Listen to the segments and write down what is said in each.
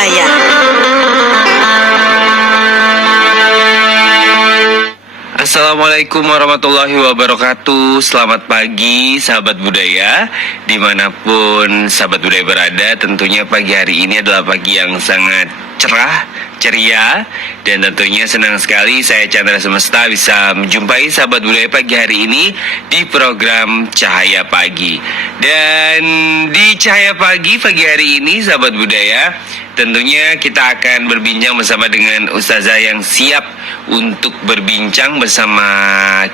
Surabaya. Assalamualaikum warahmatullahi wabarakatuh. Selamat pagi sahabat budaya, dimanapun sahabat budaya berada. Tentunya pagi hari ini adalah pagi yang sangat cerah, ceria, dan tentunya senang sekali saya Chandra Semesta bisa menjumpai sahabat budaya pagi hari ini di program Cahaya Pagi. Dan di Cahaya Pagi hari ini sahabat budaya, tentunya kita akan berbincang bersama dengan Ustazah yang siap untuk berbincang bersama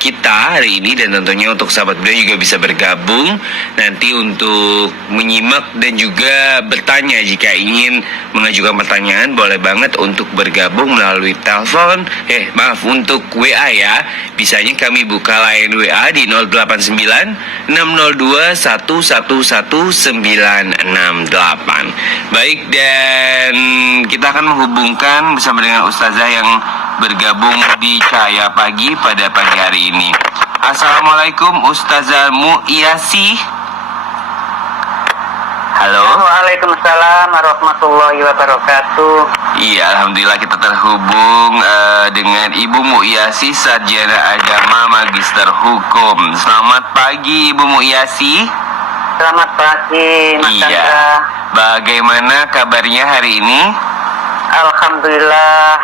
kita hari ini. Dan tentunya untuk sahabat budaya juga bisa bergabung nanti untuk menyimak dan juga bertanya. Jika ingin mengajukan pertanyaan, boleh banget untuk bergabung melalui telepon, untuk WA ya. Bisanya kami buka line WA di 089 602 111968. Baik, dan kita akan menghubungkan bersama dengan Ustazah yang bergabung di Cahaya Pagi pada pagi hari ini. Assalamualaikum Ustazah Mu'iyasi. Halo. Waalaikumsalam warahmatullahi wabarakatuh. Iya, alhamdulillah kita terhubung dengan Ibu Mu'iyasi, Sarjana Agama Magister Hukum. Selamat pagi Ibu Mu'iyasi. Selamat pagi Mas Chandra. Iya. Bagaimana kabarnya hari ini? Alhamdulillah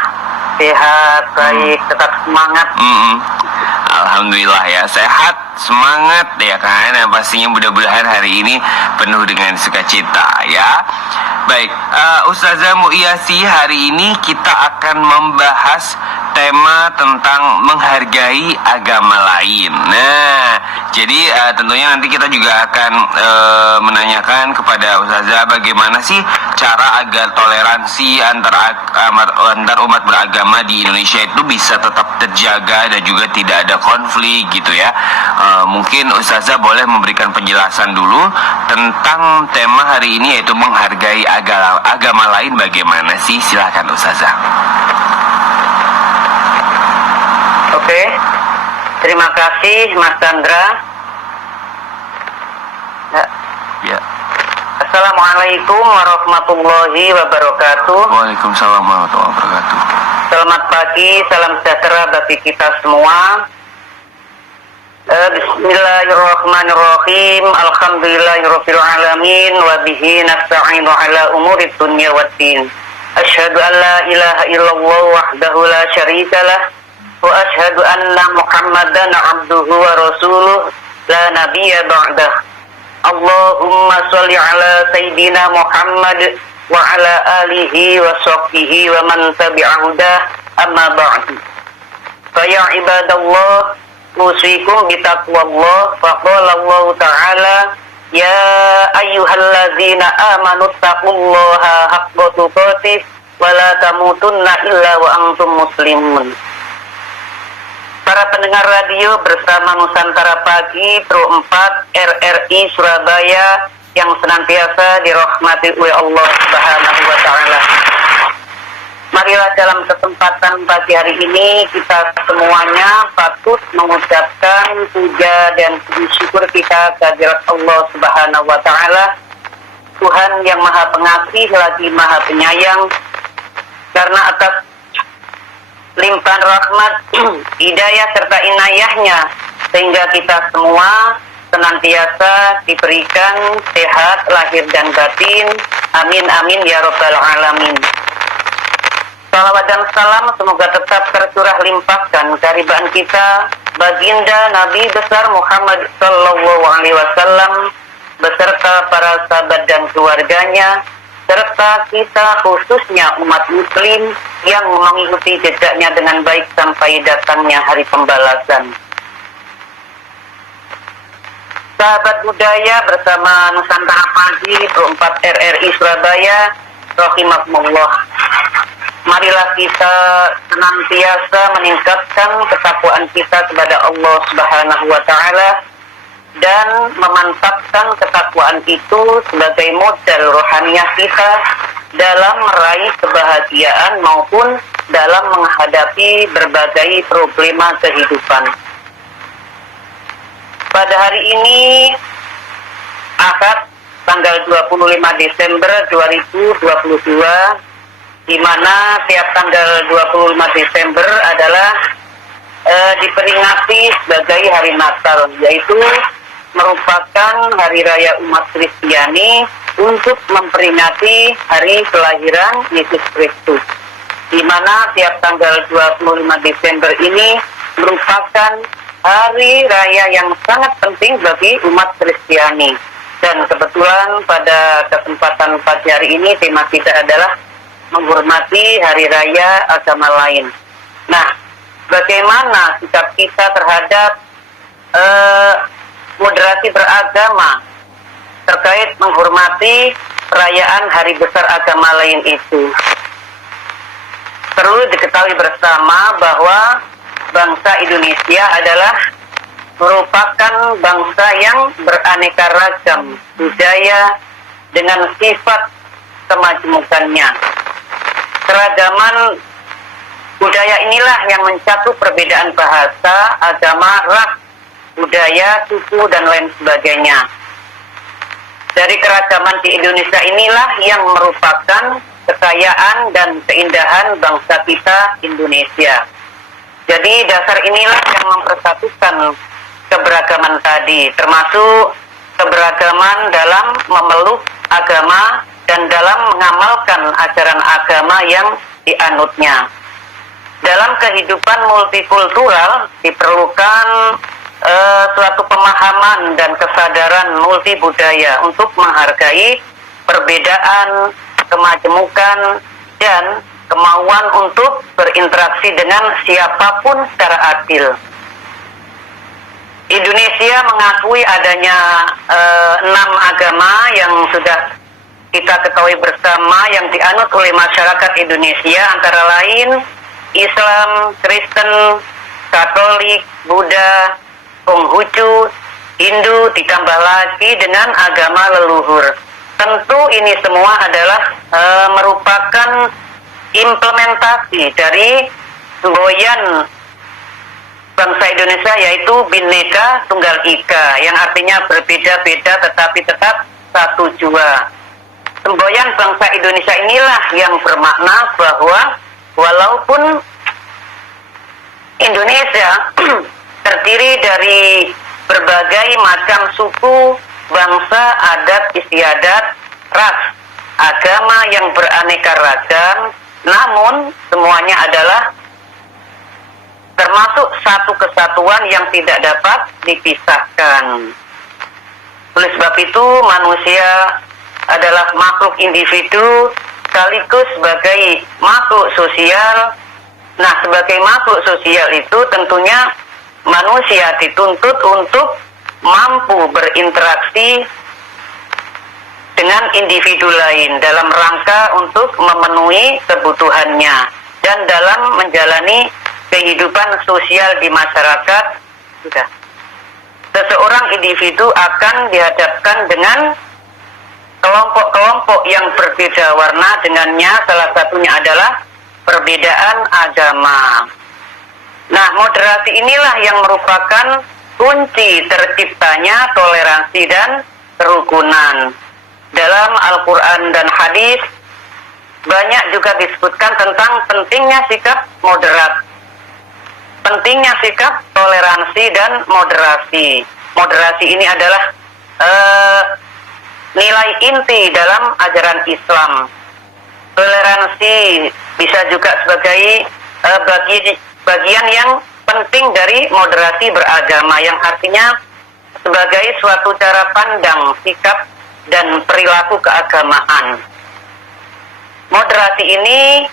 sehat, baik, tetap semangat. Alhamdulillah ya, sehat, semangat ya kan. Dan pastinya mudah-mudahan hari ini penuh dengan sukacita ya. Baik, Ustazah Mu'iyasi, hari ini kita akan membahas tema tentang menghargai agama lain. Nah, jadi tentunya nanti kita juga akan menanyakan kepada Ustazah bagaimana sih cara agar toleransi antar umat beragama di Indonesia itu bisa tetap terjaga dan juga tidak ada konflik gitu ya. Mungkin Ustazah boleh memberikan penjelasan dulu tentang tema hari ini, yaitu menghargai agama lain. Bagaimana sih? Silakan Ustazah. Oke, terima kasih Mas Chandra. Ya. Assalamualaikum warahmatullahi wabarakatuh. Waalaikumsalam warahmatullahi wabarakatuh. Selamat pagi, salam sejahtera bagi kita semua. Bismillahirrahmanirrahim. Alhamdulillahirabbil alamin wa bihi nasta'inu ala umurid dunya waddin. Asyhadu an la ilaha illallah wahdahu la syarikalah wa asyhadu anna Muhammadan abduhu wa rasuluh la nabiyya ba'dah. Allahumma shalli ala sayyidina Muhammad wa ala alihi wa sahbihi wa man tabi'ahu amma ba'du. Fa ya ibadallah, usikum bitaqwallah. Faqala Allah Ta'ala, ya ayyuhalladzina amanu taqullaha haqqa tuqatih wa la tamutunna illa wa antum muslimun. Para pendengar radio bersama Nusantara Pagi Pro 4 RRI Surabaya yang senantiasa dirahmati oleh Allah Subhanahu wa Ta'ala. Marilah dalam kesempatan pagi hari ini kita semuanya patut mengucapkan puja dan puji syukur kita kehadirat Allah Subhanahu wa Ta'ala, Tuhan yang Maha Pengasih lagi Maha Penyayang, karena atas limpahan rahmat, hidayah serta inayahnya sehingga kita semua senantiasa diberikan sehat lahir dan batin. Amin amin ya rabbal alamin. Salawat dan salam semoga tetap tercurah limpahkan keharibaan kita baginda Nabi besar Muhammad sallallahu alaihi wasallam beserta para sahabat dan keluarganya, serta kita khususnya umat muslim yang mengikuti jejaknya dengan baik sampai datangnya hari pembalasan. Sahabat budaya bersama Nusantara Pagi Pro 4 RRI Surabaya, rahimakumullah. Marilah kita senantiasa meningkatkan ketakwaan kita kepada Allah Subhanahu wa Ta'ala dan memantapkan ketakwaan itu sebagai modal rohaniah kita dalam meraih kebahagiaan maupun dalam menghadapi berbagai problema kehidupan. Pada hari ini, Ahad, tanggal 25 Desember 2022, di mana tiap tanggal 25 Desember adalah diperingati sebagai hari Natal, yaitu merupakan hari raya umat Kristiani untuk memperingati hari kelahiran Yesus Kristus, di mana tiap tanggal 25 Desember ini merupakan hari raya yang sangat penting bagi umat Kristiani. Dan kebetulan pada kesempatan pagi hari ini tema kita adalah menghormati hari raya agama lain. Nah, bagaimana sikap kita terhadap moderasi beragama terkait menghormati perayaan hari besar agama lain itu? Perlu diketahui bersama bahwa bangsa Indonesia adalah merupakan bangsa yang beraneka ragam budaya dengan sifat kemajemukannya. Keragaman budaya inilah yang mencakup perbedaan bahasa, agama, ras, budaya, suku, dan lain sebagainya. Dari keragaman di Indonesia inilah yang merupakan kekayaan dan keindahan bangsa kita Indonesia. Jadi dasar inilah yang mempersatukan keberagaman tadi, termasuk keberagaman dalam memeluk agama dan dalam mengamalkan ajaran agama yang dianutnya. Dalam kehidupan multikultural diperlukan suatu pemahaman dan kesadaran multibudaya untuk menghargai perbedaan, kemajemukan, dan kemauan untuk berinteraksi dengan siapapun secara adil. Indonesia mengakui adanya 6 agama yang sudah kita ketahui bersama yang dianut oleh masyarakat Indonesia, antara lain Islam, Kristen, Katolik, Buddha, Konghucu, Hindu, ditambah lagi dengan agama leluhur. Tentu ini semua adalah merupakan implementasi dari semboyan bangsa Indonesia, yaitu Bhinneka Tunggal Ika, yang artinya berbeda-beda tetapi tetap satu jua. Semboyan bangsa Indonesia inilah yang bermakna bahwa walaupun Indonesia terdiri dari berbagai macam suku, bangsa, adat istiadat, ras, agama yang beraneka ragam, namun semuanya adalah termasuk satu kesatuan yang tidak dapat dipisahkan. Oleh sebab itu, manusia adalah makhluk individu sekaligus sebagai makhluk sosial. Nah, sebagai makhluk sosial itu tentunya manusia dituntut untuk mampu berinteraksi dengan individu lain dalam rangka untuk memenuhi kebutuhannya dan dalam menjalani kehidupan sosial di masyarakat. Sudah. Seseorang individu akan dihadapkan dengan kelompok-kelompok yang berbeda warna dengannya, salah satunya adalah perbedaan agama. Nah, moderasi inilah yang merupakan kunci terciptanya toleransi dan kerukunan. Dalam Al-Quran dan hadis banyak juga disebutkan tentang pentingnya sikap moderat, pentingnya sikap toleransi dan moderasi. Moderasi ini adalah nilai inti dalam ajaran Islam. Toleransi bisa juga sebagai bagian yang penting dari moderasi beragama, yang artinya sebagai suatu cara pandang, sikap, dan perilaku keagamaan. Moderasi ini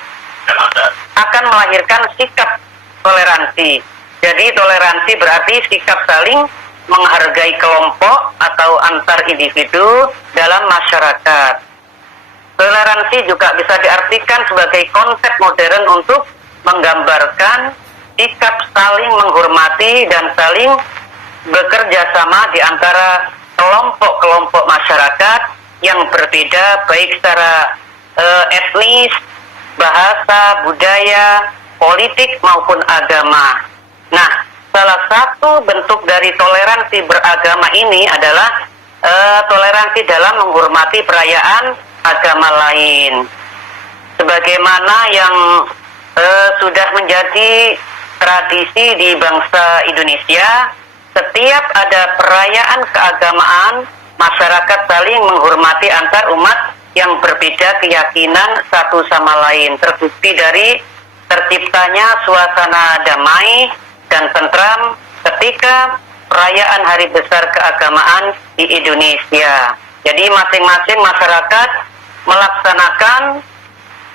akan melahirkan sikap toleransi. Jadi toleransi berarti sikap saling menghargai kelompok atau antar individu dalam masyarakat. Toleransi juga bisa diartikan sebagai konsep modern untuk menggambarkan sikap saling menghormati dan saling bekerja sama di antara kelompok-kelompok masyarakat yang berbeda, baik secara etnis, bahasa, budaya, politik maupun agama. Nah, salah satu bentuk dari toleransi beragama ini adalah toleransi dalam menghormati perayaan agama lain. sebagaimana yang sudah menjadi tradisi di bangsa Indonesia, setiap ada perayaan keagamaan, masyarakat saling menghormati antar umat yang berbeda keyakinan satu sama lain. Terbukti dari terciptanya suasana damai dan tentram ketika perayaan hari besar keagamaan di Indonesia. Jadi masing-masing masyarakat melaksanakan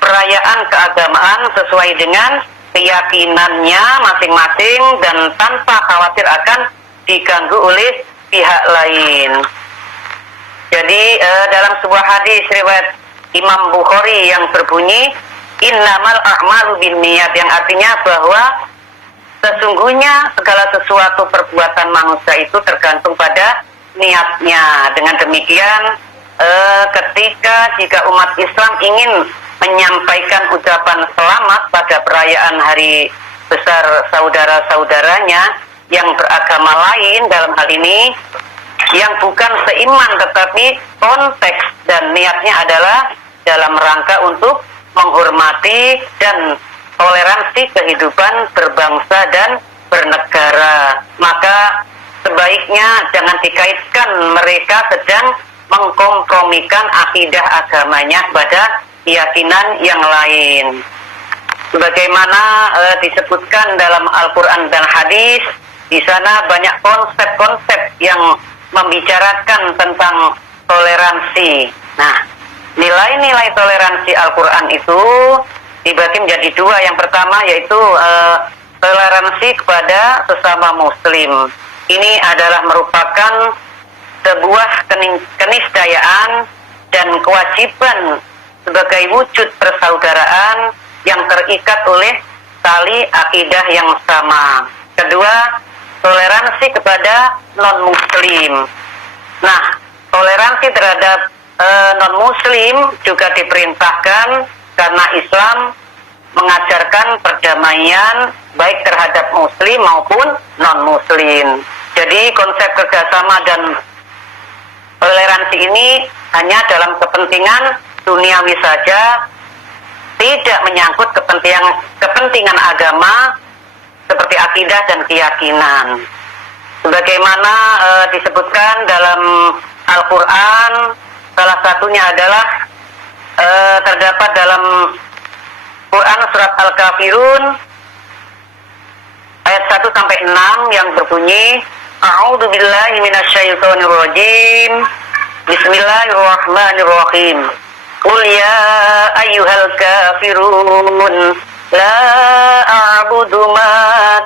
perayaan keagamaan sesuai dengan keyakinannya masing-masing dan tanpa khawatir akan diganggu oleh pihak lain. Jadi dalam sebuah hadis riwayat Imam Bukhari yang berbunyi innamal a'malu binniyat, yang artinya bahwa sesungguhnya segala sesuatu perbuatan manusia itu tergantung pada niatnya. Dengan demikian jika umat Islam ingin menyampaikan ucapan selamat pada perayaan hari besar saudara-saudaranya yang beragama lain, dalam hal ini yang bukan seiman, tetapi konteks dan niatnya adalah dalam rangka untuk menghormati dan toleransi kehidupan berbangsa dan bernegara, maka sebaiknya jangan dikaitkan mereka sedang mengkompromikan akidah agamanya pada keyakinan yang lain. Sebagaimana disebutkan dalam Al-Quran dan hadis, di sana banyak konsep-konsep yang membicarakan tentang toleransi. Nah, nilai-nilai toleransi Al-Quran itu dibagi menjadi dua. Yang pertama yaitu toleransi kepada sesama muslim. Ini adalah merupakan sebuah keniscayaan dan kewajiban sebagai wujud persaudaraan yang terikat oleh tali akidah yang sama. Kedua, toleransi kepada non-muslim. Nah, toleransi terhadap non-muslim juga diperintahkan karena Islam mengajarkan perdamaian baik terhadap muslim maupun non-muslim. Jadi konsep kerjasama dan toleransi ini hanya dalam kepentingan duniawi saja, tidak menyangkut kepentingan agama seperti akidah dan keyakinan. Sebagaimana disebutkan dalam Al-Quran, salah satunya adalah terdapat dalam Quran surat Al-Kafirun ayat 1 sampai 6 yang berbunyi A'udzu billahi minasyaitonir rajim. Bismillahirrahmanirrahim. Qul ya ayyuhal kafirun la a'budu ma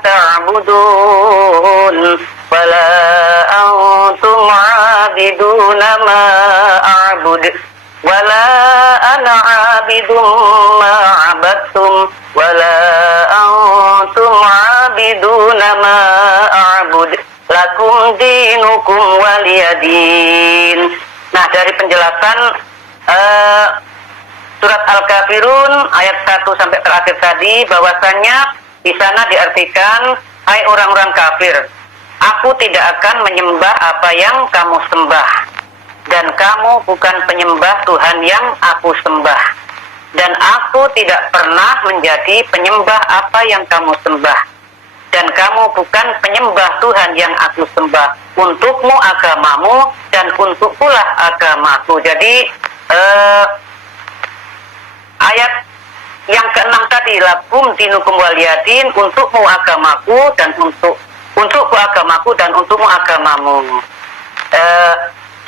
ta'budun wa la antum 'abiduna ma a'bud wa la ana 'abidum ma 'abadtum wa la antum 'abiduna ma a'bud lakum dinukum waliyadin. Nah, dari penjelasan surat Al-Kafirun ayat 1 sampai terakhir tadi, bahwasannya di sana diartikan, hai orang-orang kafir, aku tidak akan menyembah apa yang kamu sembah, dan kamu bukan penyembah Tuhan yang aku sembah, dan aku tidak pernah menjadi penyembah apa yang kamu sembah, dan kamu bukan penyembah Tuhan yang aku sembah. Untukmu agamamu dan untuk pula agamaku. Jadi ayat yang keenam tadi, lakum dinukum waliyadin, untukmu agamaku dan untukku agamaku dan untukmu agamamu.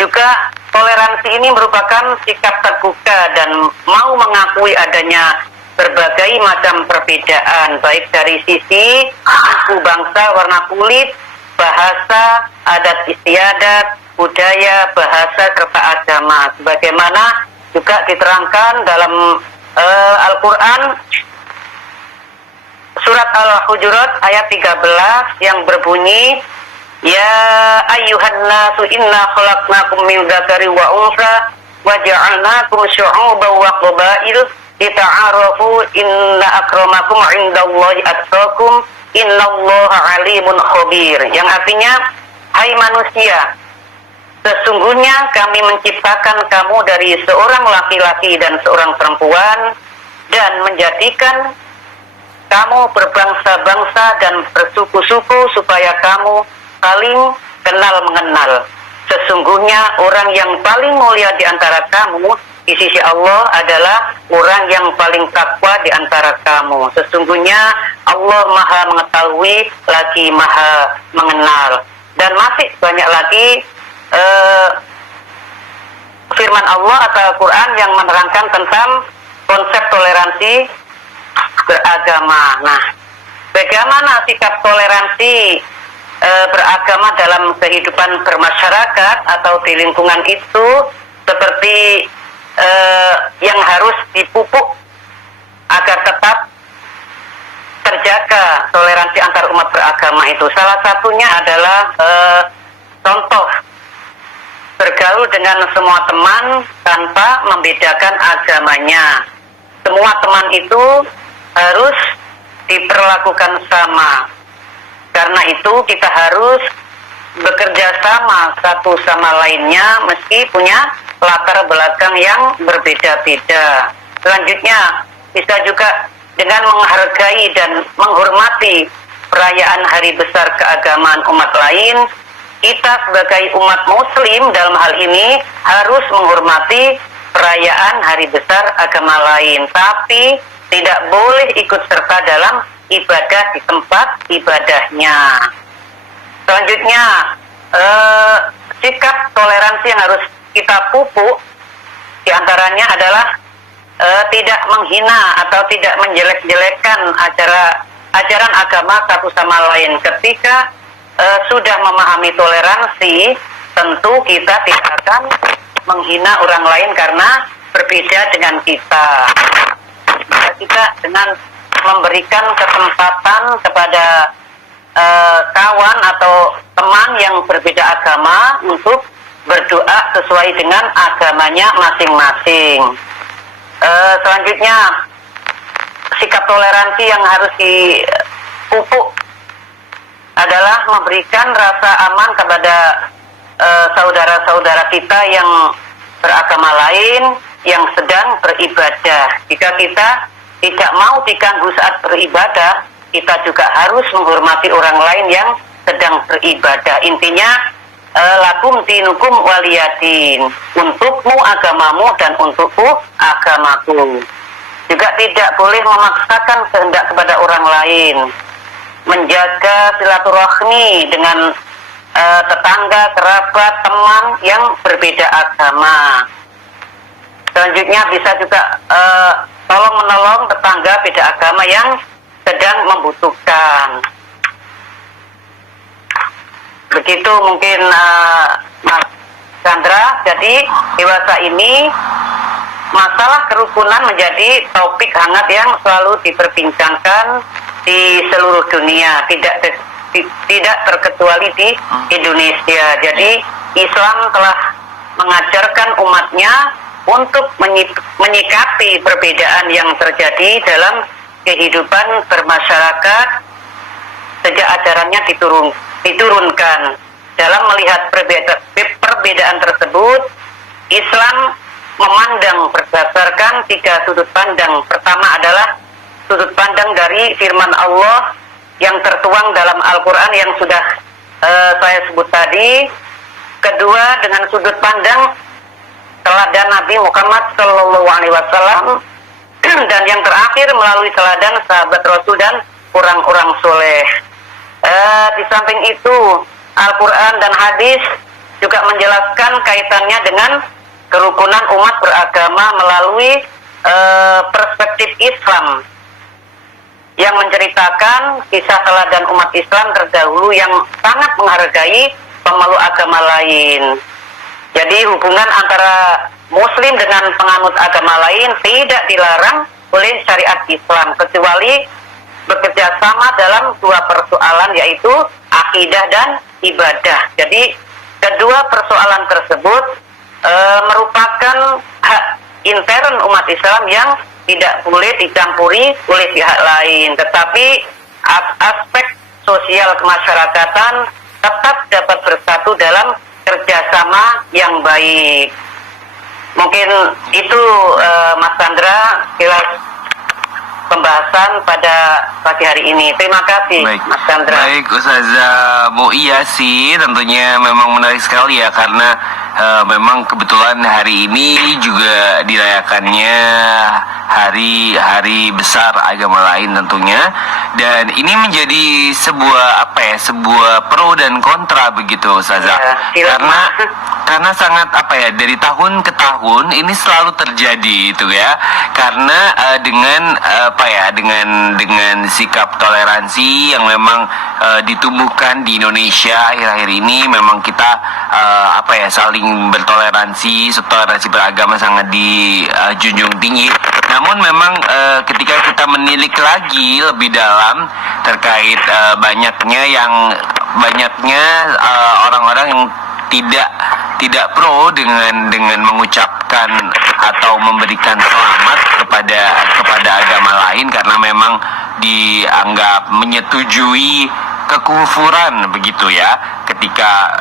Juga toleransi ini merupakan sikap terbuka dan mau mengakui adanya berbagai macam perbedaan, baik dari sisi suku bangsa, warna kulit, bahasa, adat istiadat, budaya, bahasa, serta agama. Sebagaimana juga diterangkan dalam Al-Quran surat Al-Hujurat ayat 13 yang berbunyi, ya ayyuhan nasu inna khalaqnakum min dzakari wa unsa wa ja'alnakum syu'uban wa qabail lita'arafu inna akramakum 'indallahi atqakum innallaha 'alimun khabir. Yang artinya, hai manusia, sesungguhnya kami menciptakan kamu dari seorang laki-laki dan seorang perempuan dan menjadikan kamu berbangsa-bangsa dan bersuku-suku supaya kamu saling kenal mengenal. Sesungguhnya orang yang paling mulia di antara kamu di sisi Allah adalah orang yang paling takwa di antara kamu. Sesungguhnya Allah Maha mengetahui lagi Maha mengenal. Dan masih banyak lagi firman Allah atau Al-Quran yang menerangkan tentang konsep toleransi beragama. Nah, bagaimana sikap toleransi beragama dalam kehidupan bermasyarakat atau di lingkungan itu, seperti yang harus dipupuk agar tetap terjaga toleransi antar umat beragama itu. Salah satunya adalah contoh bergaul dengan semua teman tanpa membedakan agamanya. Semua teman itu harus diperlakukan sama. Karena itu kita harus bekerja sama satu sama lainnya meski punya latar belakang yang berbeda-beda. Selanjutnya bisa juga dengan menghargai dan menghormati perayaan hari besar keagamaan umat lain. Kita sebagai umat muslim dalam hal ini harus menghormati perayaan hari besar agama lain, tapi tidak boleh ikut serta dalam ibadah di tempat ibadahnya. Selanjutnya, sikap toleransi yang harus kita pupuk diantaranya adalah tidak menghina atau tidak menjelek-jelekkan ajaran agama satu sama lain. Ketika sudah memahami toleransi, tentu kita tidak akan menghina orang lain karena berbeda dengan kita. Kita dengan memberikan kesempatan kepada kawan atau teman yang berbeda agama untuk berdoa sesuai dengan agamanya masing-masing. Selanjutnya, sikap toleransi yang harus dipupuk adalah memberikan rasa aman kepada saudara-saudara kita yang beragama lain yang sedang beribadah. Jika kita tidak mau diganggu saat beribadah, kita juga harus menghormati orang lain yang sedang beribadah. Intinya, lakum dinukum waliyadin. Untukmu agamamu dan untukku agamaku. Juga tidak boleh memaksakan kehendak kepada orang lain. Menjaga silaturahmi dengan tetangga, kerabat, teman yang berbeda agama. Selanjutnya bisa juga tolong-menolong tetangga beda agama yang sedang membutuhkan. Begitu mungkin Mas Chandra. Jadi dewasa ini masalah kerukunan menjadi topik hangat yang selalu diperbincangkan di seluruh dunia, tidak terkecuali di Indonesia. Jadi Islam telah mengajarkan umatnya untuk menyikapi perbedaan yang terjadi dalam kehidupan bermasyarakat sejak ajarannya diturunkan. Dalam melihat perbedaan tersebut, Islam memandang berdasarkan 3 sudut pandang. Pertama adalah sudut pandang dari firman Allah yang tertuang dalam Al-Quran yang sudah saya sebut tadi. Kedua, dengan sudut pandang teladan Nabi Muhammad SAW. Dan yang terakhir melalui teladan sahabat Rasul dan orang-orang soleh. Di samping itu, Al-Quran dan hadis juga menjelaskan kaitannya dengan kerukunan umat beragama melalui perspektif Islam yang menceritakan kisah teladan umat Islam terdahulu yang sangat menghargai pemeluk agama lain. Jadi hubungan antara Muslim dengan penganut agama lain tidak dilarang oleh syariat Islam, kecuali bekerja sama dalam 2 persoalan, yaitu akidah dan ibadah. Jadi kedua persoalan tersebut merupakan hak intern umat Islam yang tidak boleh dicampuri oleh pihak lain, tetapi aspek sosial kemasyarakatan tetap dapat bersatu dalam kerjasama yang baik. Mungkin itu Mas Chandra, pembahasan pada pagi hari ini. Terima kasih, Baik, Mas Chandra. baik Ustazah Muiyyasi, tentunya memang menarik sekali ya karena memang kebetulan hari ini juga dirayakannya hari besar agama lain tentunya, dan ini menjadi sebuah pro dan kontra begitu Ustazah. Ya, karena sangat dari tahun ke tahun ini selalu terjadi itu ya, karena dengan sikap toleransi yang memang ditumbuhkan di Indonesia akhir-akhir ini, memang kita saling bertoleransi, toleransi beragama sangat dijunjung tinggi. Namun memang ketika kita menilik lagi lebih dalam terkait banyaknya orang-orang yang tidak pro dengan mengucapkan atau memberikan selamat kepada agama lain karena memang dianggap menyetujui kekufuran begitu ya. Ketika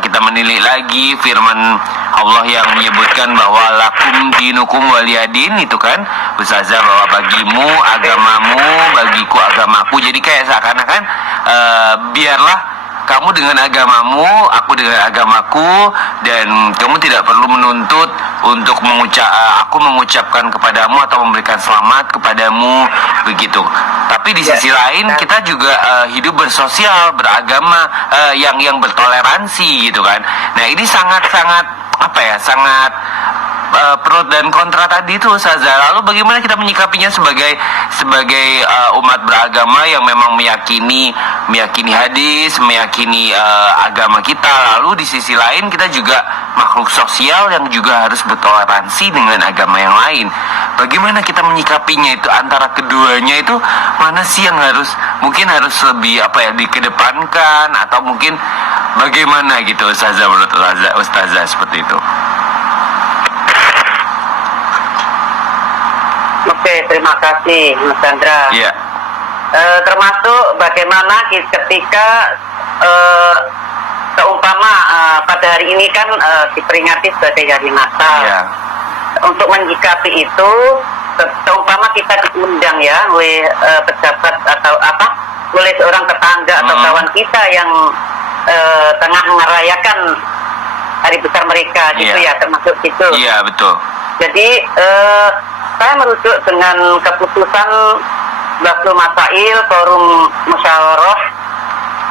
kita menilik lagi firman Allah yang menyebutkan bahwa lakum dinukum waliyadin, itu kan Ustazah, bahwa bagimu agamamu, bagiku agamaku. Jadi kayak seakan-akan biarlah kamu dengan agamamu, aku dengan agamaku, dan kamu tidak perlu menuntut untuk aku mengucapkan kepadamu atau memberikan selamat kepadamu begitu. Tapi di sisi lain kita juga hidup bersosial, beragama, yang bertoleransi gitu kan. Nah, ini sangat pro dan kontra tadi itu Ustazah. Lalu bagaimana kita menyikapinya sebagai umat beragama yang memang meyakini hadis, meyakini agama kita. Lalu di sisi lain kita juga makhluk sosial yang juga harus bertoleransi dengan agama yang lain. Bagaimana kita menyikapinya itu, antara keduanya itu mana sih yang harus lebih dikedepankan, atau mungkin bagaimana gitu Ustazah, menurut Ustazah seperti itu? Oke, terima kasih Mas Chandra. Iya. Termasuk bagaimana ketika seumpama pada hari ini kan diperingati sebagai hari Natal. Iya. Untuk menyikapi itu, seumpama kita diundang ya oleh pejabat atau oleh seorang tetangga atau kawan kita yang tengah merayakan hari besar mereka gitu ya, termasuk itu. Iya, betul. Jadi saya merujuk dengan keputusan Basul Masail Forum Musyawarah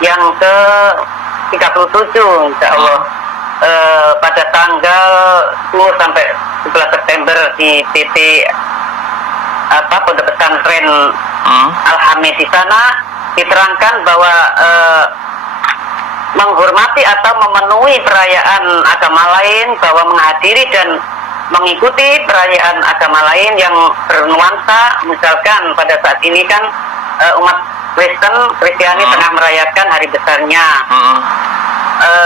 yang ke-37 insya Allah pada tanggal 10 sampai 11 September di PT Pondok Pesantren Al-Hamid. Di sana diterangkan bahwa menghormati atau memenuhi perayaan agama lain, bahwa menghadiri dan mengikuti perayaan agama lain yang bernuansa, misalkan pada saat ini kan umat Kristiani tengah merayakan hari besarnya,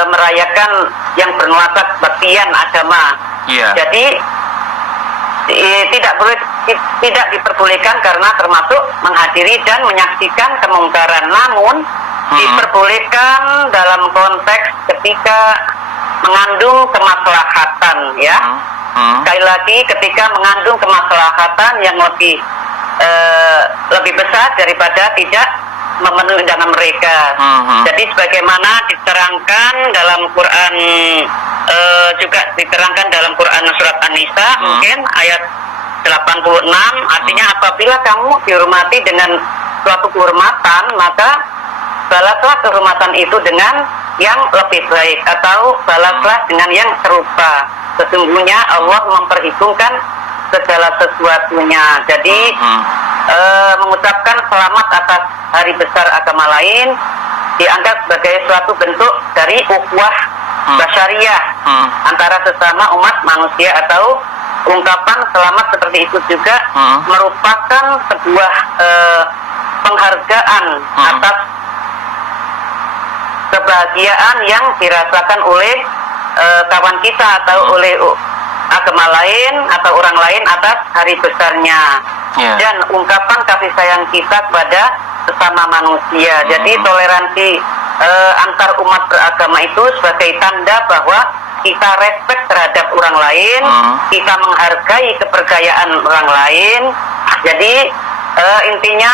merayakan yang bernuansa kebaktian agama. Jadi tidak diperbolehkan karena termasuk menghadiri dan menyaksikan kemungkaran, namun diperbolehkan dalam konteks ketika mengandung kemaslahatan ya. Sekali lagi, ketika mengandung kemaslahatan yang lebih besar daripada tidak memenuhi undangan mereka. Jadi sebagaimana diterangkan dalam Quran, juga diterangkan dalam Quran surat An-Nisa, mungkin ayat 86, artinya apabila kamu dihormati dengan suatu kehormatan, maka balaslah kehormatan itu dengan yang lebih baik, atau balaslah dengan yang serupa. Sesungguhnya Allah memperhitungkan segala sesuatunya. Jadi mengucapkan selamat atas hari besar agama lain dianggap sebagai suatu bentuk dari ukhuwah basyariah antara sesama umat manusia, atau ungkapan selamat seperti itu juga merupakan sebuah penghargaan atas kebahagiaan yang dirasakan oleh kawan kita atau oleh agama lain atau orang lain atas hari besarnya, dan ungkapan kasih sayang kita kepada sesama manusia. Jadi toleransi antar umat beragama itu sebagai tanda bahwa kita respect terhadap orang lain, kita menghargai kepercayaan orang lain, Jadi intinya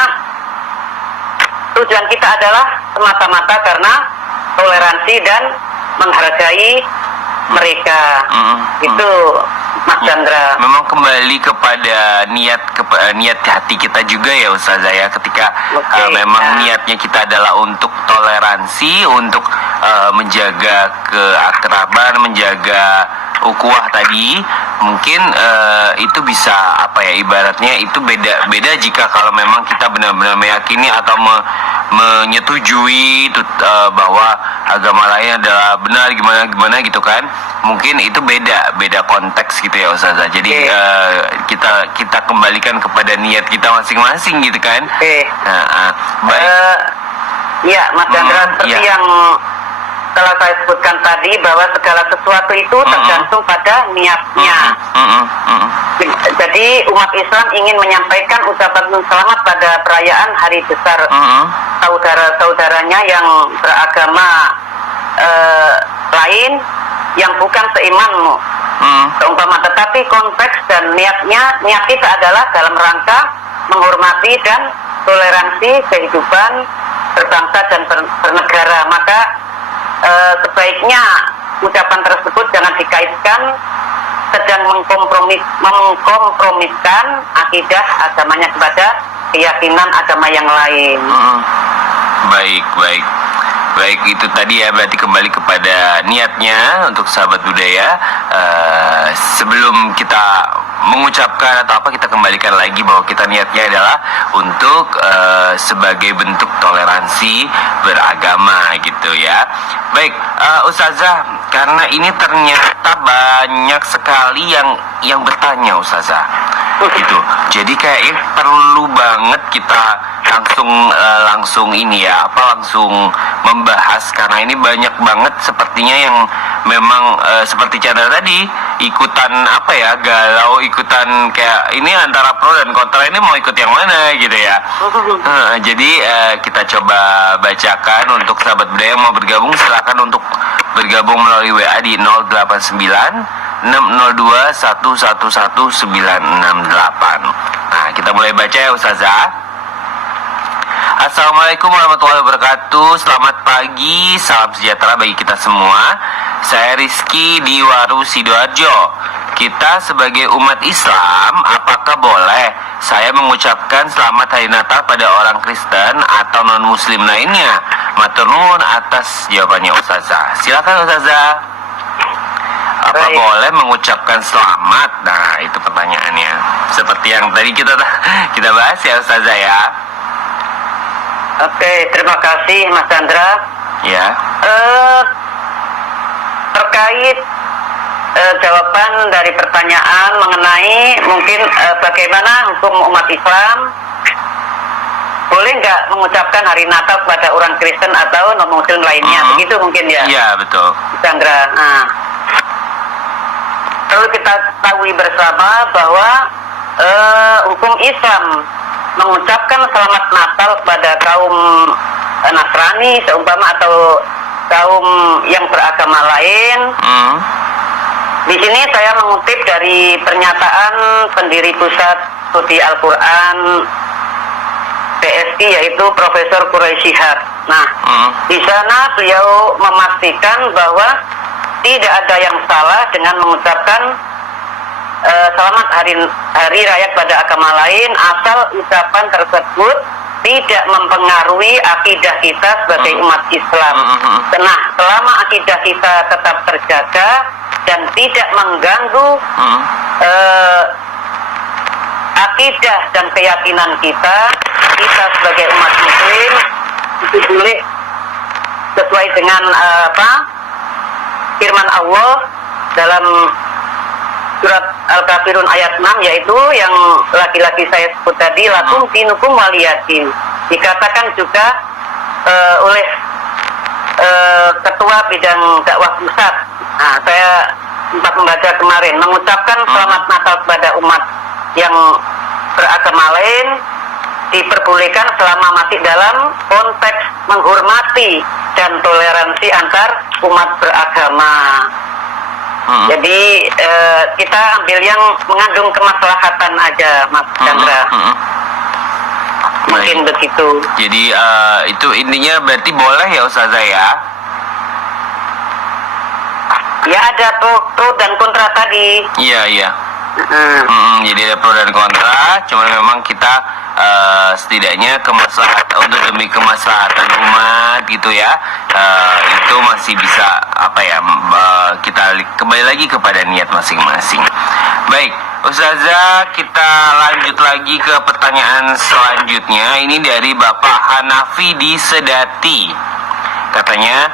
tujuan kita adalah semata-mata karena toleransi dan menghargai mereka. Itu Mas Chandra. Memang kembali kepada niat hati kita juga ya Ustazah ya, ketika memang niatnya kita adalah untuk toleransi, untuk menjaga keakraban, menjaga ukhuwah tadi, mungkin itu bisa apa ya, ibaratnya itu beda jika kalau memang kita benar-benar meyakini atau menyetujui bahwa agama lain adalah benar gimana gitu kan, mungkin itu beda konteks gitu ya Ustazah. Jadi kita kembalikan kepada niat kita masing-masing gitu kan. Baik. Ya Mas Chandra, seperti yang telah saya sebutkan tadi, bahwa segala sesuatu itu tergantung pada niatnya. Jadi umat Islam ingin menyampaikan ucapan selamat pada perayaan hari besar saudara-saudaranya yang beragama lain yang bukan seimanmu. Seumpama, tetapi konteks dan niat kita adalah dalam rangka menghormati dan toleransi kehidupan berbangsa dan bernegara. Maka sebaiknya ucapan tersebut jangan dikaitkan sedang mengkompromikan akidah agamanya kepada keyakinan agama yang lain. Baik, itu tadi ya, berarti kembali kepada niatnya untuk sahabat budaya. Sebelum kita mengucapkan atau apa, kita kembalikan lagi bahwa kita niatnya adalah untuk sebagai bentuk toleransi beragama gitu ya. Baik, Ustazah, karena ini ternyata banyak sekali yang bertanya Ustazah gitu. Jadi kayaknya perlu banget kita langsung ini ya, langsung membahas, karena ini banyak banget sepertinya yang memang seperti Chandra tadi ikutan galau, ikutan kayak ini antara pro dan kontra, ini mau ikut yang mana gitu ya. Jadi kita coba bacakan untuk sahabat budaya yang mau bergabung, silakan untuk bergabung melalui WA di 089 602 111 968. Nah, kita mulai baca ya Ustazah. Assalamualaikum warahmatullahi wabarakatuh. Selamat pagi, salam sejahtera bagi kita semua. Saya Rizky di Waru Sidoarjo. Kita sebagai umat Islam, apakah boleh saya mengucapkan selamat hari Natal pada orang Kristen atau non-Muslim lainnya? Matur nuwun atas jawabannya Ustazah. Silakan Ustazah. Apa boleh mengucapkan selamat? Nah, itu pertanyaannya. Seperti yang tadi kita bahas ya Ustazah ya. Oke, terima kasih Mas Chandra. Ya. Terkait jawaban dari pertanyaan mengenai mungkin bagaimana hukum umat Islam, boleh nggak mengucapkan hari Natal kepada orang Kristen atau non-Muslim lainnya? Begitu mungkin ya? Iya, betul. Chandra. Nah, perlu kita ketahui bersama bahwa hukum Islam mengucapkan selamat Natal kepada kaum Nasrani seumpama atau kaum yang beragama lain. Di sini saya mengutip dari pernyataan pendiri Pusat Studi Al-Quran PSI, yaitu Profesor Quraish Shihab. Nah, di sana beliau memastikan bahwa tidak ada yang salah dengan mengucapkan selamat hari raya pada agama lain, asal ucapan tersebut tidak mempengaruhi akidah kita sebagai umat Islam. Nah, selama akidah kita tetap terjaga dan tidak mengganggu akidah dan keyakinan kita sebagai umat Muslim, itu boleh sesuai dengan firman Allah dalam surat Al-Kafirun ayat 6, yaitu yang lagi-lagi saya sebut tadi, lakum dinukum waliyadin. Dikatakan juga oleh Ketua Bidang Dakwah Pusat. Nah, saya sempat membaca kemarin, mengucapkan selamat Natal kepada umat yang beragama lain diperbolehkan selama masih dalam konteks menghormati dan toleransi antar umat beragama. Jadi kita ambil yang mengandung kemaslahatan aja, Mas Chandra. Mungkin begitu. Jadi itu intinya berarti boleh ya Ustazah ya? Ya ada pro dan kontra tadi. Iya. Jadi ada pro dan kontra, cuman memang kita setidaknya untuk demi kemaslahatan umat gitu ya, itu masih bisa kita kembali lagi kepada niat masing-masing. Baik, Ustazah, kita lanjut lagi ke pertanyaan selanjutnya. Ini dari Bapak Hanafi di Sedati. Katanya,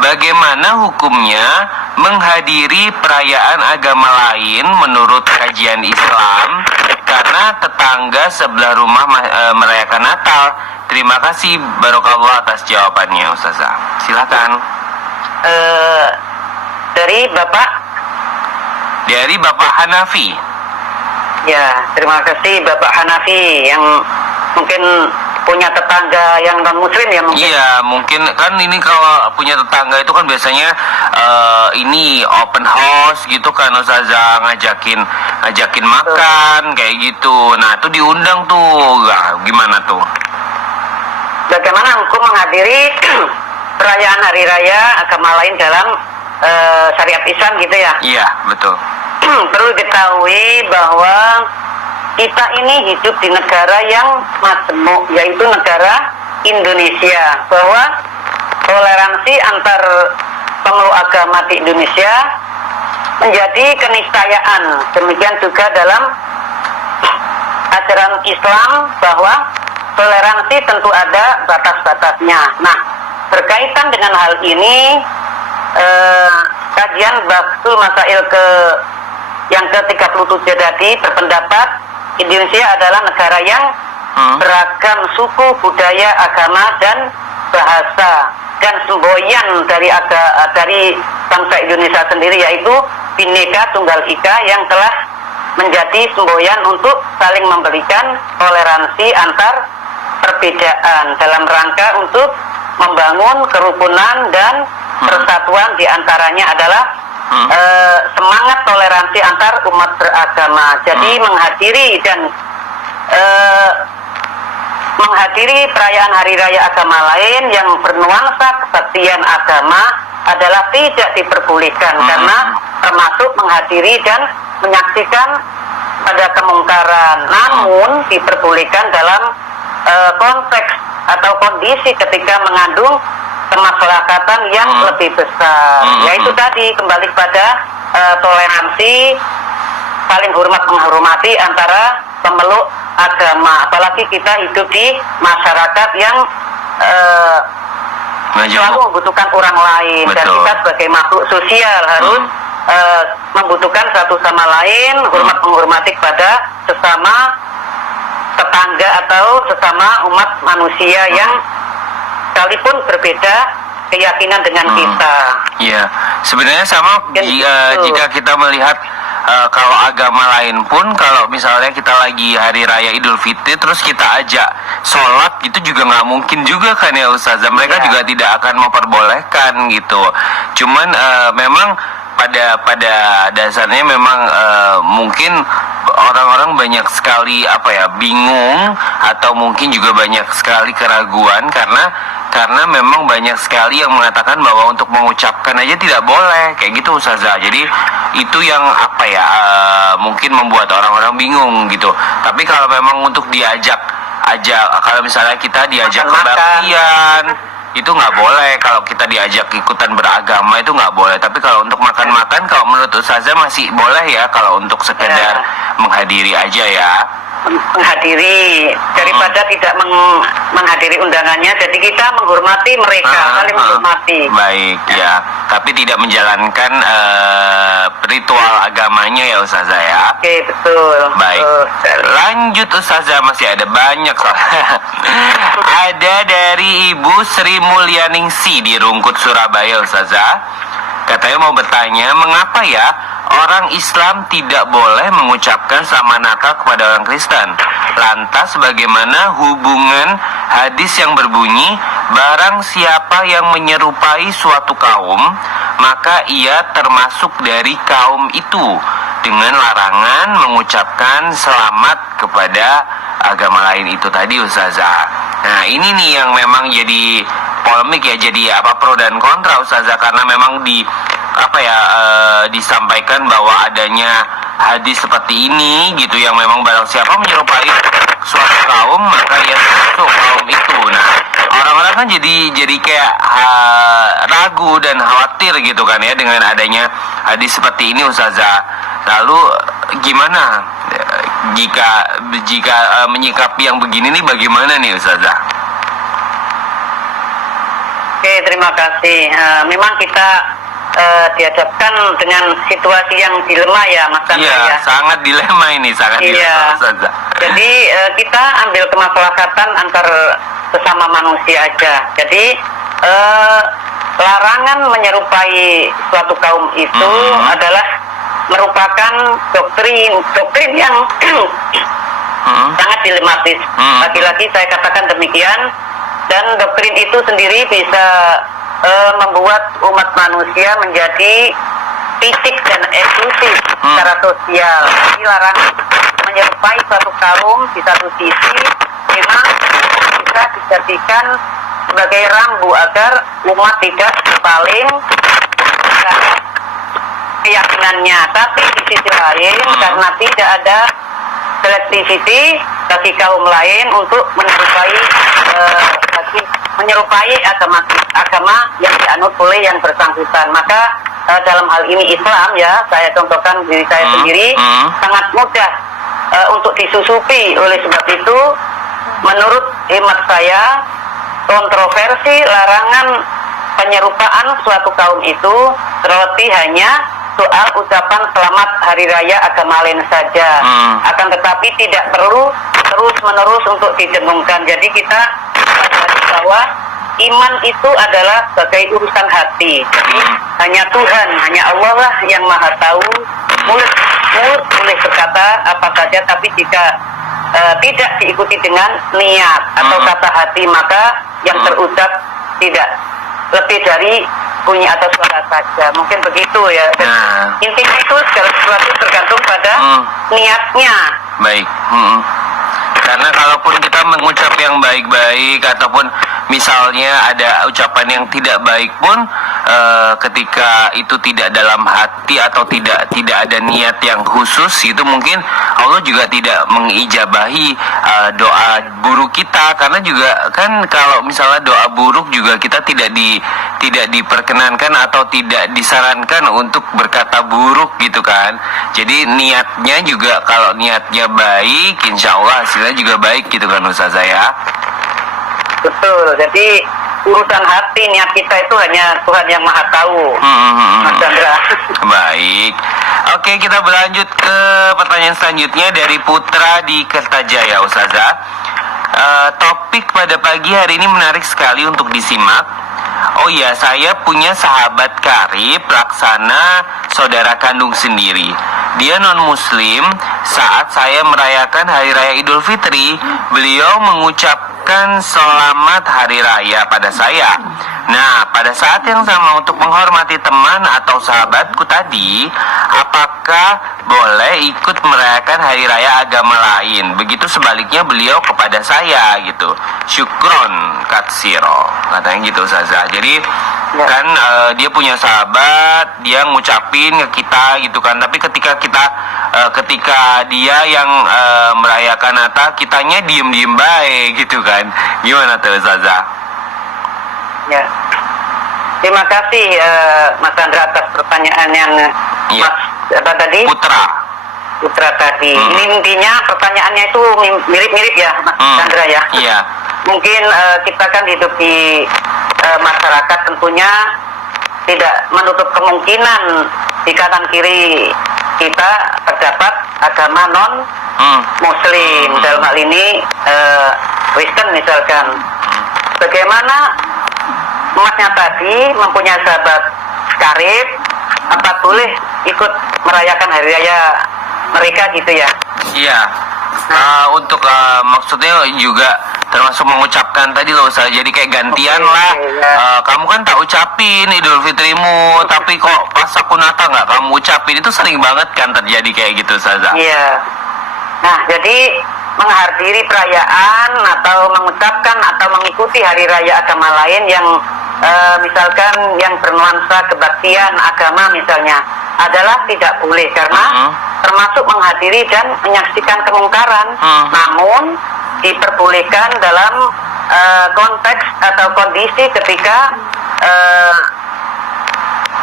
bagaimana hukumnya menghadiri perayaan agama lain menurut kajian Islam karena tetangga sebelah rumah merayakan Natal? Terima kasih Barokallah atas jawabannya Ustazah. Silakan. Dari Bapak Hanafi. Ya, terima kasih Bapak Hanafi yang mungkin punya tetangga yang non muslim ya mungkin. Iya, mungkin kan ini kalau punya tetangga itu kan biasanya ini open house gitu kan Ustazah, ngajakin makan kayak gitu. Nah, itu diundang tuh. Gimana tuh? Bagaimana hukum menghadiri perayaan hari raya agama lain dalam syariat Islam gitu ya? Iya, betul. Perlu diketahui bahwa kita ini hidup di negara yang majemuk, yaitu negara Indonesia, bahwa toleransi antar pemeluk agama di Indonesia menjadi keniscayaan. Demikian juga dalam ajaran Islam bahwa toleransi tentu ada batas-batasnya. Nah, berkaitan dengan hal ini, kajian Basul Masail yang ke-37 tadi berpendapat Indonesia adalah negara yang beragam suku, budaya, agama, dan bahasa, dan semboyan dari bangsa Indonesia sendiri, yaitu Bhinneka Tunggal Ika, yang telah menjadi semboyan untuk saling memberikan toleransi antar perbedaan dalam rangka untuk membangun kerukunan dan persatuan. Diantaranya adalah semangat toleransi antar umat beragama. Jadi menghadiri perayaan hari raya agama lain yang bernuansa kesaktian agama adalah tidak diperbolehkan, karena termasuk menghadiri dan menyaksikan pada kemungkaran. Namun diperbolehkan dalam konteks atau kondisi ketika mengandung kemaslahatan yang lebih besar, yaitu tadi kembali pada toleransi, saling hormat menghormati antara pemeluk agama. Apalagi kita hidup di masyarakat yang selalu membutuhkan orang lain. Betul. Dan kita sebagai makhluk sosial harus membutuhkan satu sama lain, hormat menghormati kepada sesama tetangga atau sesama umat manusia yang sekalipun berbeda keyakinan dengan kita. Iya, sebenarnya sama jika kita melihat kalau agama lain pun, kalau misalnya kita lagi hari raya Idul Fitri terus kita ajak sholat, itu juga nggak mungkin juga kan ya Ustazah. Mereka juga tidak akan memperbolehkan gitu. Cuman memang pada dasarnya memang mungkin orang-orang banyak sekali bingung, atau mungkin juga banyak sekali keraguan karena memang banyak sekali yang mengatakan bahwa untuk mengucapkan aja tidak boleh kayak gitu Ustazah. Jadi itu yang mungkin membuat orang-orang bingung gitu. Tapi kalau memang untuk kalau misalnya kita diajak kebaktian, itu nggak boleh. Kalau kita diajak ikutan beragama itu nggak boleh. Tapi kalau untuk makan-makan, kalau menurut Ustazah masih boleh ya, kalau untuk sekedar menghadiri aja ya. Menghadiri daripada tidak menghadiri undangannya. Jadi kita menghormati mereka, saling menghormati. Baik ya, tapi tidak menjalankan ritual agamanya ya Ustazah ya. Oke, betul. Baik, lanjut Ustazah, masih ada banyak soalnya. Ada dari Ibu Sri Mulyaningsi di Rungkut Surabaya Ustazah. Katanya mau bertanya, mengapa ya orang Islam tidak boleh mengucapkan selamat Natal kepada orang Kristen? Lantas bagaimana hubungan hadis yang berbunyi, barang siapa yang menyerupai suatu kaum, maka ia termasuk dari kaum itu dengan larangan mengucapkan selamat kepada agama lain itu tadi, Ustazah. Nah, ini nih yang memang jadi polemik ya, jadi pro dan kontra, Ustazah, karena memang disampaikan bahwa adanya hadis seperti ini gitu, yang memang barang siapa menyerupai suatu kaum maka ia termasuk kaum itu. Nah, orang-orang kan jadi kayak ragu dan khawatir gitu kan ya dengan adanya hadis seperti ini, Ustazah. Lalu gimana jika menyikapi yang begini nih, bagaimana nih, Ustazah? Oke, terima kasih. Memang kita dihadapkan dengan situasi yang dilema ya, Mas Chandra. Iya, sangat dilema ini, sangat dilema, Ustazah. Jadi kita ambil kemaslahatan antar sesama manusia aja. Jadi larangan menyerupai suatu kaum itu adalah merupakan doktrin yang sangat dilematis. Lagi-lagi saya katakan demikian, dan doktrin itu sendiri bisa membuat umat manusia menjadi fisik dan eksklusif secara sosial. Jadi larangan menyerupai suatu kaum di satu sisi memang bisa dijadikan sebagai rambu agar umat tidak saling keyakinannya. Tapi di sisi lain, karena tidak ada selektivity bagi kaum lain untuk menyerupai agama yang dianut oleh yang bersangkutan, maka dalam hal ini Islam ya, saya contohkan diri saya sendiri, sangat mudah untuk disusupi. Oleh sebab itu, menurut hemat saya, kontroversi larangan penyerupaan suatu kaum itu terlebih hanya soal ucapan selamat hari raya agama lain saja. Akan tetapi tidak perlu terus-menerus untuk didengungkan. Jadi kita sadari bahwa iman itu adalah sebagai urusan hati. Jadi hanya Tuhan, hanya Allah lah yang maha tahu. Mulut boleh berkata apa saja, tapi jika tidak diikuti dengan niat atau kata hati, maka yang terucap tidak lebih dari bunyi atau suara saja. Mungkin begitu ya. Intinya itu segala sesuatu tergantung pada niatnya. Baik. Karena kalaupun kita mengucap yang baik-baik ataupun misalnya ada ucapan yang tidak baik pun, ketika itu tidak dalam hati atau tidak ada niat yang khusus, itu mungkin Allah juga tidak mengijabahi doa buruk kita. Karena juga kan kalau misalnya doa buruk juga kita tidak diperkenankan atau tidak disarankan untuk berkata buruk gitu kan. Jadi niatnya juga, kalau niatnya baik, insya Allah hasilnya juga baik gitu kan, Ustazah ya. Betul. Jadi urusan hati, niat kita itu hanya Tuhan yang maha tahu, Mas Chandra. Baik. Oke, kita berlanjut ke pertanyaan selanjutnya dari Putra di Kertajaya, Ustazah. Topik pada pagi hari ini menarik sekali untuk disimak. Oh iya, saya punya sahabat karib, laksana saudara kandung sendiri. Dia non-muslim. Saat saya merayakan Hari Raya Idul Fitri, beliau mengucapkan selamat Hari Raya pada saya. Nah, pada saat yang sama untuk menghormati teman atau sahabatku tadi, apakah boleh ikut merayakan Hari Raya agama lain? Begitu sebaliknya beliau kepada saya gitu. Syukron katsiro, katanya gitu, Ustazah. Jadi kan dia punya sahabat, dia ngucapin ke kita gitu kan. Tapi ketika dia yang merayakan Natal, kitanya diem baik gitu kan. Gimana tuh, Ustazah? Ya. Terima kasih Mas Chandra atas pertanyaan yang Mas tadi? Putra tadi. Ini intinya pertanyaannya itu mirip-mirip ya, Mas Chandra ya. Iya. Mungkin kita kan hidup di masyarakat, tentunya tidak menutup kemungkinan di kanan kiri kita terdapat agama non Muslim. Dalam hal ini Kristen misalkan. Bagaimana Masnya tadi mempunyai sahabat karib, apa boleh ikut merayakan hari raya mereka gitu ya? Iya. Untuk maksudnya juga termasuk mengucapkan tadi loh Ustazah. Jadi kayak gantian Oke, lah. ya. Kamu kan tak ucapin Idul Fitrimu, tapi kok pas aku Natal nggak kamu ucapin. Itu sering banget kan terjadi kayak gitu Ustazah. Iya. Nah, jadi menghadiri perayaan atau mengucapkan atau mengikuti hari raya agama lain yang misalkan yang bernuansa kebaktian agama misalnya adalah tidak boleh karena termasuk menghadiri dan menyaksikan kemungkaran. Namun diperbolehkan dalam konteks atau kondisi ketika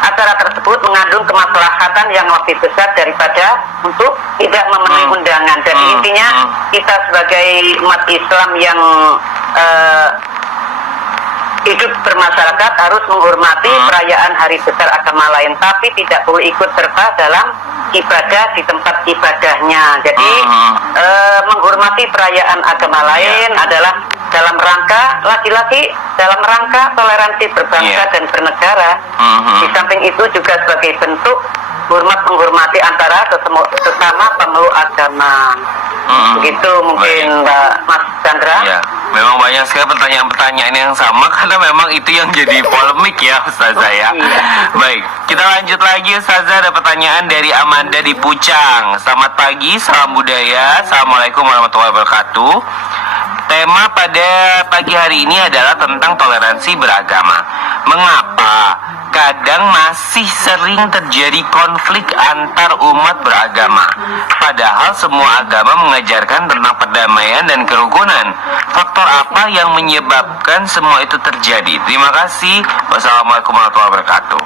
acara tersebut mengandung kemaslahatan yang lebih besar daripada untuk tidak memenuhi undangan. Jadi intinya kita sebagai umat Islam yang hidup bermasyarakat harus menghormati perayaan hari besar agama lain, tapi tidak boleh ikut serta dalam ibadah di tempat ibadahnya. Jadi menghormati perayaan agama lain adalah dalam rangka lagi-lagi dalam rangka toleransi berbangsa dan bernegara. Di samping itu juga sebagai bentuk menghormati antara sesama pemeluk agama. Begitu mungkin Mbak Mas Chandra. Ya, memang banyak sekali pertanyaan-pertanyaan yang sama karena memang itu yang jadi polemik ya Ustazah ya. Baik, kita lanjut lagi Ustazah. Ada pertanyaan dari Amanda di Pucang. Selamat pagi, salam budaya. Assalamualaikum warahmatullahi wabarakatuh. Tema pada pagi hari ini adalah tentang toleransi beragama. Mengapa kadang masih sering terjadi konflik antar umat beragama? Padahal semua agama mengajarkan tentang perdamaian dan kerukunan. Faktor apa yang menyebabkan semua itu terjadi? Terima kasih. Wassalamualaikum warahmatullahi wabarakatuh.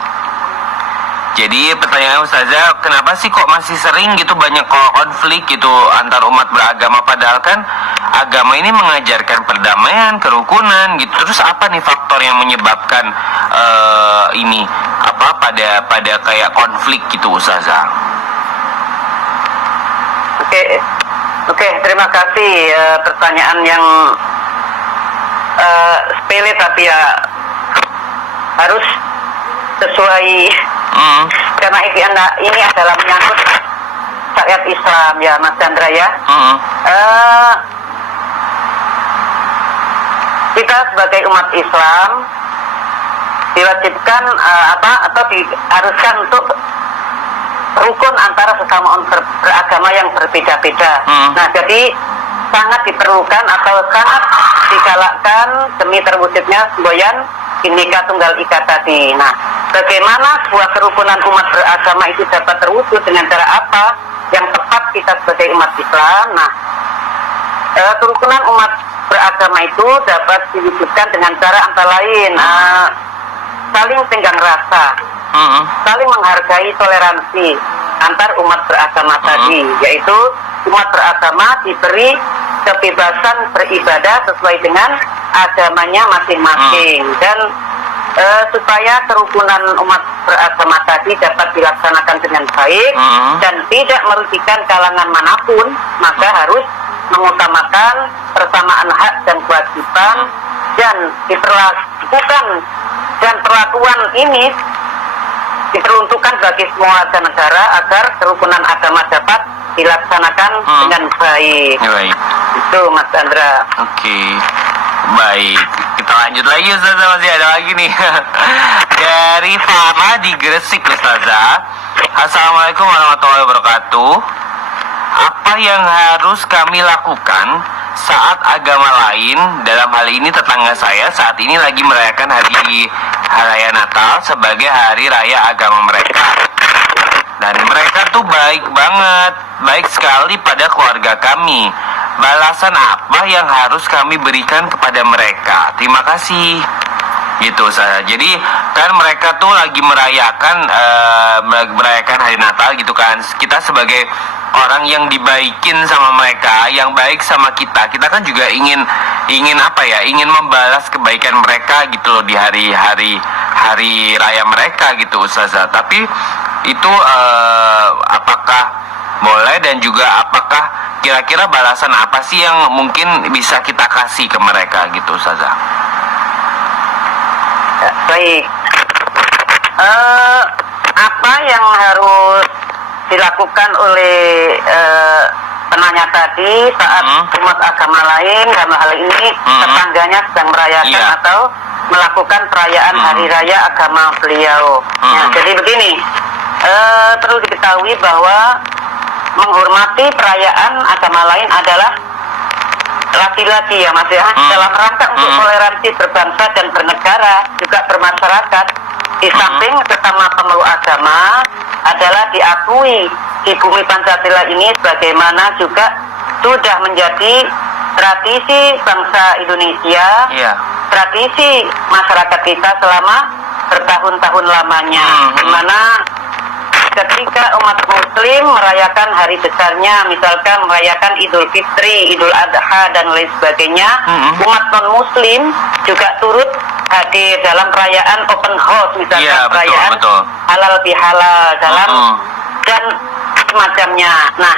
Jadi pertanyaan Ustazah, kenapa sih kok masih sering gitu banyak konflik gitu antar umat beragama, padahal kan agama ini mengajarkan perdamaian, kerukunan gitu. Terus apa nih faktor yang menyebabkan ini apa pada kayak konflik gitu Ustazah? Oke, terima kasih. Pertanyaan yang sepele tapi ya harus sesuai. Karena ini adalah menyangkut syariat Islam ya Mas Chandra ya. Kita sebagai umat Islam diwajibkan atau diharuskan untuk rukun antara sesama umat beragama yang berbeda-beda. Nah, jadi sangat diperlukan atau sangat digalakkan demi terwujudnya semboyan Bhinneka Tunggal Ika tadi. Nah, bagaimana sebuah kerukunan umat beragama itu dapat terwujud, dengan cara apa yang tepat kita sebagai umat Islam? Nah, kerukunan umat beragama itu dapat diwujudkan dengan cara antara lain saling tenggang rasa, saling menghargai, toleransi antar umat beragama tadi, yaitu umat beragama diberi kebebasan beribadah sesuai dengan agamanya masing-masing, dan supaya kerukunan umat beragama tadi dapat dilaksanakan dengan baik dan tidak merugikan kalangan manapun, maka harus mengutamakan persamaan hak dan kewajiban dan diperlakukan, dan perlakuan ini diperuntukkan bagi semua warga negara agar kerukunan agama dapat dilaksanakan dengan baik. Itu Mas Chandra. Oke. Baik, kita lanjut lagi Ustazah, masih ada lagi nih. Dari Fama di Gresik Ustazah. Assalamualaikum warahmatullahi wabarakatuh. Apa yang harus kami lakukan saat agama lain, dalam hal ini tetangga saya saat ini lagi merayakan hari raya Natal sebagai hari raya agama mereka, dan mereka tuh baik banget, baik sekali pada keluarga kami. Balasan apa yang harus kami berikan kepada mereka? Terima kasih. Gitu saya. Jadi kan mereka tuh lagi merayakan hari Natal gitu kan. Kita sebagai orang yang dibaikin sama mereka, yang baik sama kita kan juga ingin apa ya? Ingin membalas kebaikan mereka gitu loh di hari raya mereka gitu Ustazah. Tapi itu apakah boleh, dan juga apakah kira-kira balasan apa sih yang mungkin bisa kita kasih ke mereka gitu Ustazah? Baik, apa yang harus dilakukan oleh penanya tadi saat umat agama lain dalam hal ini tetangganya sedang merayakan atau melakukan perayaan hari raya agama beliau. Ya, jadi begini, perlu diketahui bahwa menghormati perayaan agama lain adalah laki-laki ya Mas ya, dalam rangka untuk toleransi berbangsa dan bernegara juga bermasyarakat. Di samping sesama pemeluk agama adalah diakui di bumi Pancasila ini sebagaimana juga sudah menjadi tradisi bangsa Indonesia, tradisi masyarakat kita selama bertahun-tahun lamanya, di mana ketika umat muslim merayakan hari besarnya, misalkan merayakan Idul Fitri, Idul Adha dan lain sebagainya, umat non muslim juga turut hadir dalam perayaan open house, misalkan perayaan halal bihalal dalam dan semacamnya. Nah,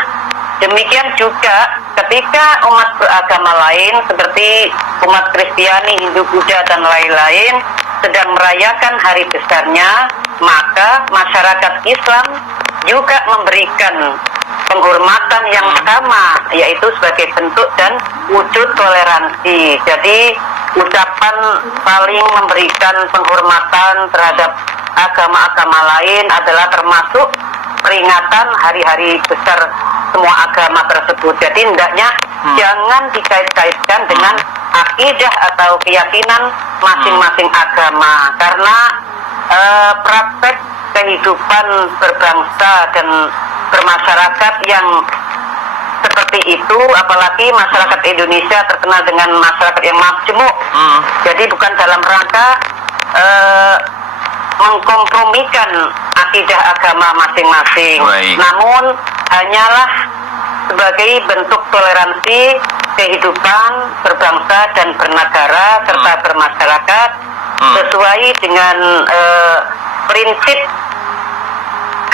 demikian juga ketika umat beragama lain seperti umat Kristiani, Hindu, Buddha dan lain-lain sedang merayakan hari besarnya, maka masyarakat Islam juga memberikan penghormatan yang sama, yaitu sebagai bentuk dan wujud toleransi. Jadi ucapan saling memberikan penghormatan terhadap agama-agama lain adalah termasuk peringatan hari-hari besar semua agama tersebut. Jadi hendaknya jangan dikait-kaitkan dengan akidah atau keyakinan masing-masing agama, karena praktek kehidupan berbangsa dan bermasyarakat yang seperti itu, apalagi masyarakat Indonesia terkenal dengan masyarakat yang majemuk. Jadi bukan dalam rangka mengkompromikan akidah agama masing-masing, namun hanyalah sebagai bentuk toleransi kehidupan berbangsa dan bernegara serta bermasyarakat sesuai dengan prinsip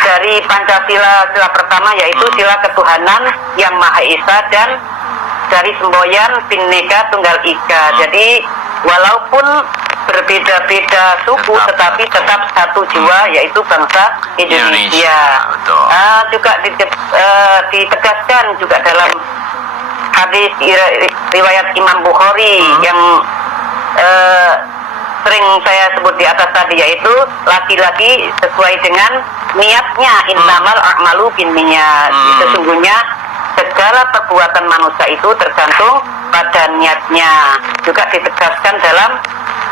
dari Pancasila, sila pertama yaitu sila ketuhanan yang Maha Esa dan dari semboyan Bhinneka Tunggal Ika. Jadi walaupun berbeda-beda suku tetapi tetap satu jiwa yaitu bangsa Indonesia. Juga ditegaskan juga dalam hadis riwayat Imam Bukhari yang sering saya sebut di atas tadi, yaitu laki-laki sesuai dengan niatnya, innamal a'malu binniyat. Sesungguhnya segala perbuatan manusia itu tergantung pada niatnya. Juga ditegaskan dalam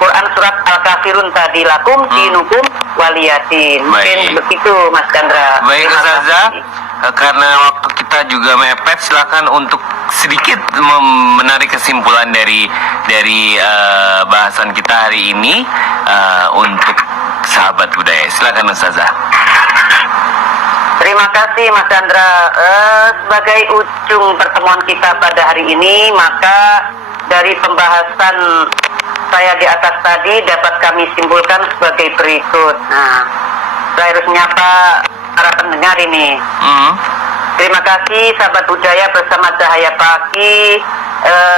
Quran surat Al-Kafirun tadi, lakum dinukum waliyadin. Mungkin begitu Mas Chandra. Baik Ustazah, karena waktu kita juga mepet, silakan untuk sedikit menarik kesimpulan dari bahasan kita hari ini untuk sahabat budaya. Silakan Ustazah. Terima kasih Mas Chandra. Sebagai ujung pertemuan kita pada hari ini, maka dari pembahasan saya di atas tadi dapat kami simpulkan sebagai berikut. Nah, saya harus menyapa para pendengar ini. Terima kasih sahabat budaya bersama Cahaya Pagi,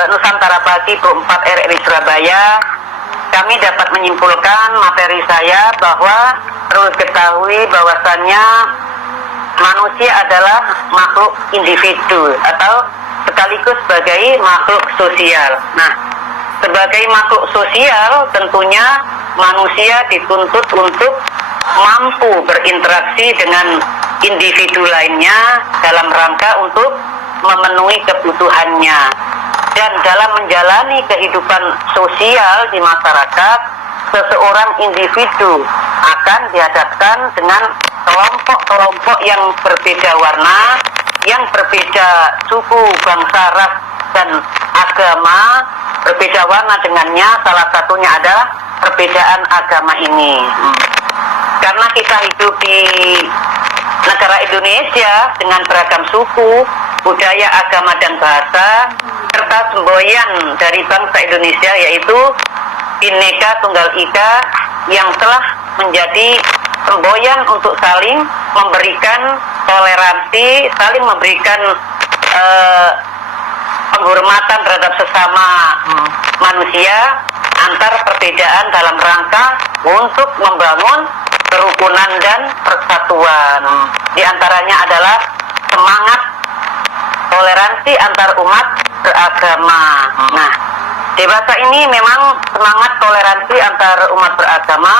Nusantara Pagi 24 RRI Surabaya. Kami dapat menyimpulkan materi saya bahwa perlu diketahui bahwasannya manusia adalah makhluk individu atau sekaligus sebagai makhluk sosial. Nah, sebagai makhluk sosial tentunya manusia dituntut untuk mampu berinteraksi dengan individu lainnya dalam rangka untuk memenuhi kebutuhannya. Dan dalam menjalani kehidupan sosial di masyarakat, seseorang individu akan dihadapkan dengan kelompok-kelompok yang berbeda warna, yang berbeda suku, bangsa, ras, dan agama. Berbeda warna dengannya, salah satunya adalah perbedaan agama ini. Karena kita hidup di negara Indonesia dengan beragam suku, budaya, agama, dan bahasa, serta semboyan dari bangsa Indonesia yaitu Bhinneka Tunggal Ika yang telah menjadi semboyan untuk saling memberikan toleransi, saling memberikan penghormatan terhadap sesama manusia antar perbedaan dalam rangka untuk membangun kerukunan dan persatuan. Di antaranya adalah semangat toleransi antar umat beragama. Nah, dewasa ini memang semangat toleransi antar umat beragama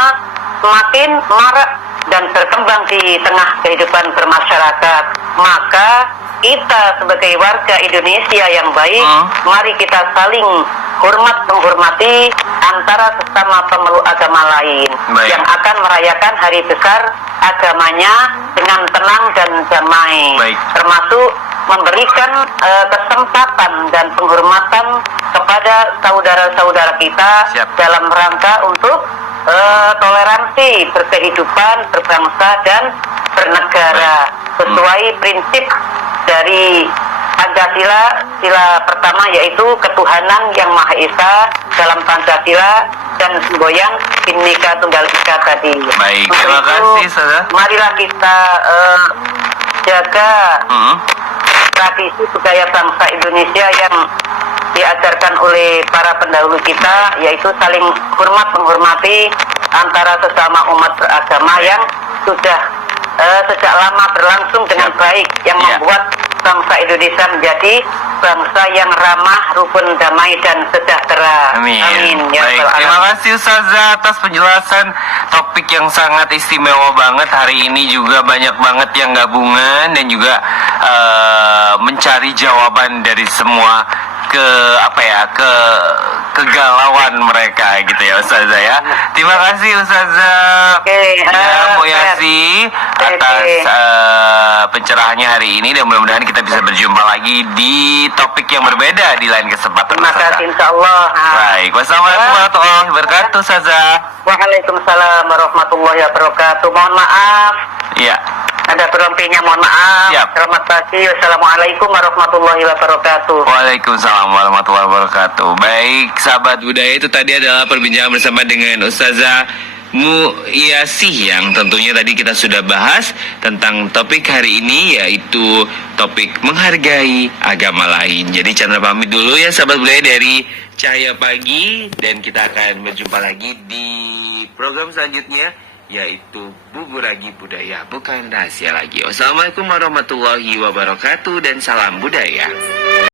semakin marak dan berkembang di tengah kehidupan bermasyarakat. Maka kita sebagai warga Indonesia yang baik, mari kita saling hormat menghormati antara sesama pemeluk agama lain yang akan merayakan hari besar agamanya dengan tenang dan damai, termasuk memberikan kesempatan dan penghormatan kepada saudara-saudara kita dalam rangka untuk toleransi berkehidupan, berbangsa dan bernegara sesuai prinsip dari Pancasila. Sila pertama yaitu ketuhanan yang Maha Esa dalam Pancasila dan semboyan Bhinneka Tunggal Ika tadi. Baik, terima kasih Ustazah. Marilah kita jaga tradisi budaya bangsa Indonesia yang diajarkan oleh para pendahulu kita, yaitu saling hormat menghormati antara sesama umat beragama yang sudah sejak lama berlangsung dengan baik, yang membuat bangsa Indonesia menjadi bangsa yang ramah, rukun, damai dan sejahtera. Amin. Amin. Ya Baik, Rabbal terima Alamin. kasih Ustazah atas penjelasan topik yang sangat istimewa banget. Hari ini juga banyak banget yang gabungan dan juga mencari jawaban dari semua kegalauan mereka gitu ya Ustazah ya. Terima kasih Ustazah Mulyasi atas pencerahannya hari ini, dan mudah-mudahan kita bisa berjumpa lagi di topik yang berbeda di lain kesempatan. Terima kasih, insyaallah. Baik, wassalamualaikum warahmatullahi wabarakatuh Ustazah. Waalaikumsalam warahmatullahi wabarakatuh. Mohon maaf. Iya. Ada berlebihnya, mohon maaf. Siap. Selamat pagi. Wassalamualaikum warahmatullahi wabarakatuh. Waalaikumsalam warahmatullahi wabarakatuh. Baik, sahabat budaya, itu tadi adalah perbincangan bersama dengan Ustazah Mulyasi yang tentunya tadi kita sudah bahas tentang topik hari ini, yaitu topik menghargai agama lain. Jadi Chandra pamit dulu ya sahabat budaya dari Cahaya Pagi, dan kita akan berjumpa lagi di program selanjutnya, yaitu Bubur Ragi Budaya, bukan rahasia lagi. Wassalamualaikum warahmatullahi wabarakatuh dan salam budaya.